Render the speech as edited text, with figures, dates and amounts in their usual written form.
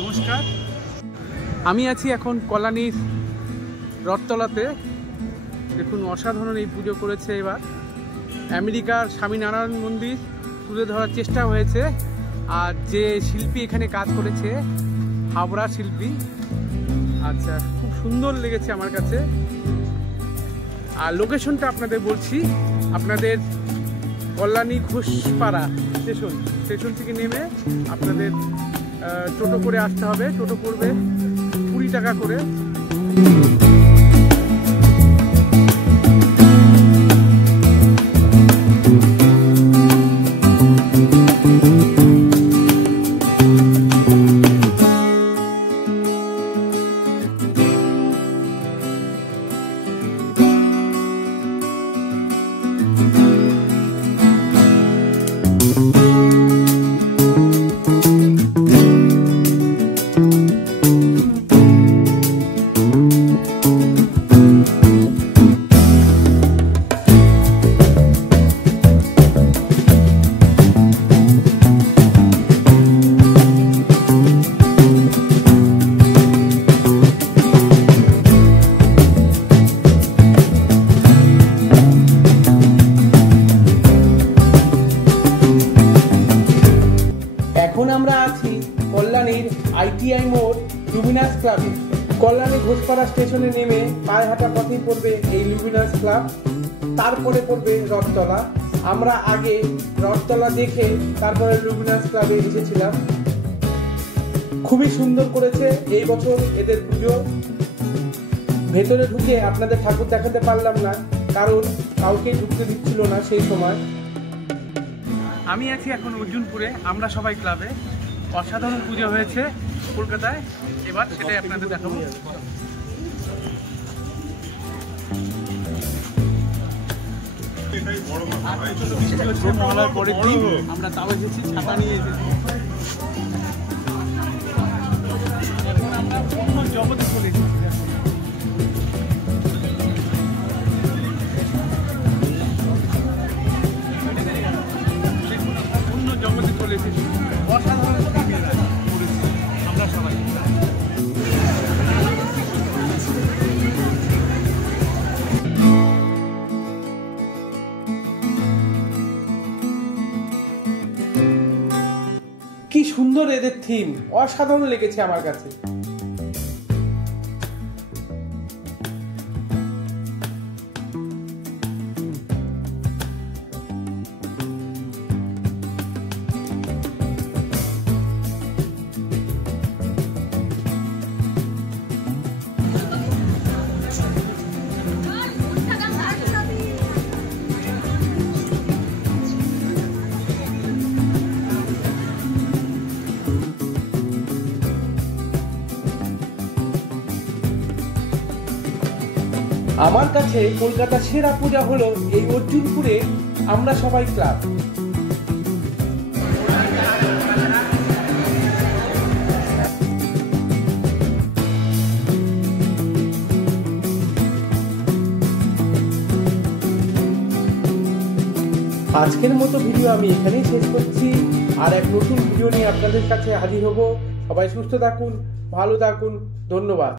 নমস্কার, আমি আছি এখন কল্যাণীর রথতলাতে। দেখুন, অসাধারণ এই পুজো করেছে। এবার আমেরিকার স্বামীনারায়ণ মন্দির তুলে ধরার চেষ্টা হয়েছে। আর যে শিল্পী এখানে কাজ করেছে, হাবড়া শিল্পী, আচ্ছা, খুব সুন্দর লেগেছে আমার কাছে। আর লোকেশনটা আপনাদের বলছি, আপনাদের কল্যাণী ঘোষপাড়া স্টেশন থেকে নেমে আপনাদের টোটো করে আসতে হবে। টোটো পড়বে 20 টাকা করে। এখন আমরা আছি কল্যাণীর ITI মোড় লুমিনাস ক্লাবে। কল্যাণী ঘোষপাড়া স্টেশনে নেমে পায়ে হাঁটা পথেই পড়বে এই লুমিনাস ক্লাব, তারপরে পড়বে রথতলা। আমরা আগে রথতলা দেখে তারপরে লুমিনাস ক্লাবে এসেছিলাম। খুবই সুন্দর করেছে এই বছর এদের পুজো। ভেতরে ঢুকে আপনাদের ঠাকুর দেখাতে পারলাম না, কারণ কাউকে ঢুকতে দিচ্ছিল না সেই সময়। আমি আছি এখন অর্জুনপুরে আমরা সবাই ক্লাবে। অসাধারণ পুজো হয়েছে কলকাতায়, এবার সেটাই আপনাদের দেখাবো। মহালয়ার পরের দিন আমরা তাও এসেছি, ছাতা নিয়ে এসেছি। এখন আমরা পূর্ণ জগতে চলে এসেছি। জগতে চলে এসেছি। অসাধারণ করেছি আমরা সবাই। কি সুন্দর এদের থিম, অসাধারণ লেগেছে আমার কাছে। আমার কাছে কলকাতা সেরা পূজা হলো এই অর্জুনপুরে আমরা সবাই ক্লাব। আজকের মতো ভিডিও আমি এখানেই শেষ করছি। আর এক নতুন ভিডিও নিয়ে আপনাদের কাছে হাজির হব। সবাই সুস্থ থাকুন, ভালো থাকুন, ধন্যবাদ।